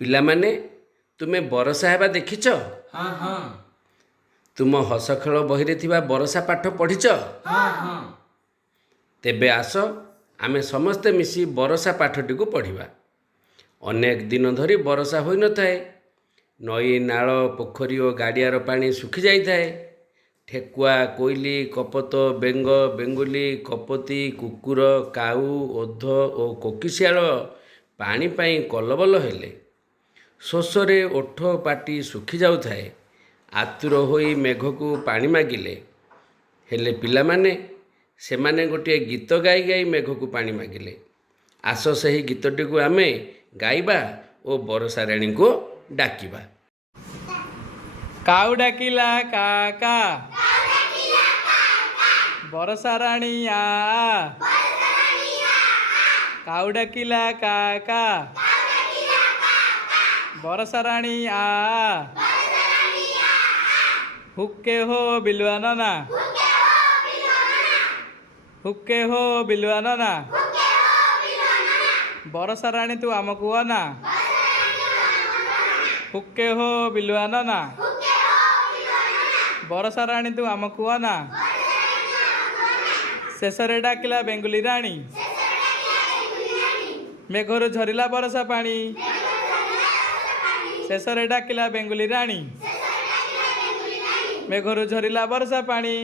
ପିଲାମାନେ ତୁମେ ବରଷା ହେବା ଦେଖିଛ? हाँ हाँ ତୁମ ହସ ଖେଳ ବହିରେ ଥିବା ବରଷା ପାଠ ପଢ଼ିଛ? हाँ हाँ ତେବେ ଆସ ଆମେ ସମସ୍ତେ ମିଶି ବରଷା ପାଠଟିକୁ ପଢ଼ିବା। ଅନେକ ଦିନ ଧରି ବରଷା ହୋଇନଥାଏ। ନଈ, ନାଳ, ପୋଖରୀ ଓ ଗାଡ଼ିଆର ପାଣି ଶୁଖିଯାଇଥାଏ। ଠେକୁଆ, କୋଇଲି, କପୋତ, ବେଙ୍ଗ, ବେଙ୍ଗୁଲି, କପୋତୀ, କୁକୁର, କାଉ, ଓଧ ଓ କୋକିଶିଆଳ ପାଣି ପାଇଁ କଲବଲ ହେଲେ। ଶୋଷରେ ଓଠ ପାଟି ଶୁଖିଯାଉଥାଏ। ଆତୁର ହୋଇ ମେଘକୁ ପାଣି ମାଗିଲେ। ହେଲେ ପିଲାମାନେ, ସେମାନେ ଗୋଟିଏ ଗୀତ ଗାଇ ଗାଇ ମେଘକୁ ପାଣି ମାଗିଲେ। ଆସ ସେହି ଗୀତଟିକୁ ଆମେ ଗାଇବା ଓ ବରଷା ରାଣୀଙ୍କୁ ଡାକିବା। काऊ डाकिला काका बरसा राणी आ काऊ डाकिला काका बरसा राणी आ हुक्के हो बिलुआ नाना हुक्के हो बिलुआ नाना बरसा राणी तू आमको अना हुक्के हो बिलुआ नाना बरसा राणी तू आमको अना शेषरे डाकिला बेंगुली राणी मेघरू झरिला बरसा पानी शेषरे डाकिला बेंगुली राणी मेघरू झरिला बरसा पानी।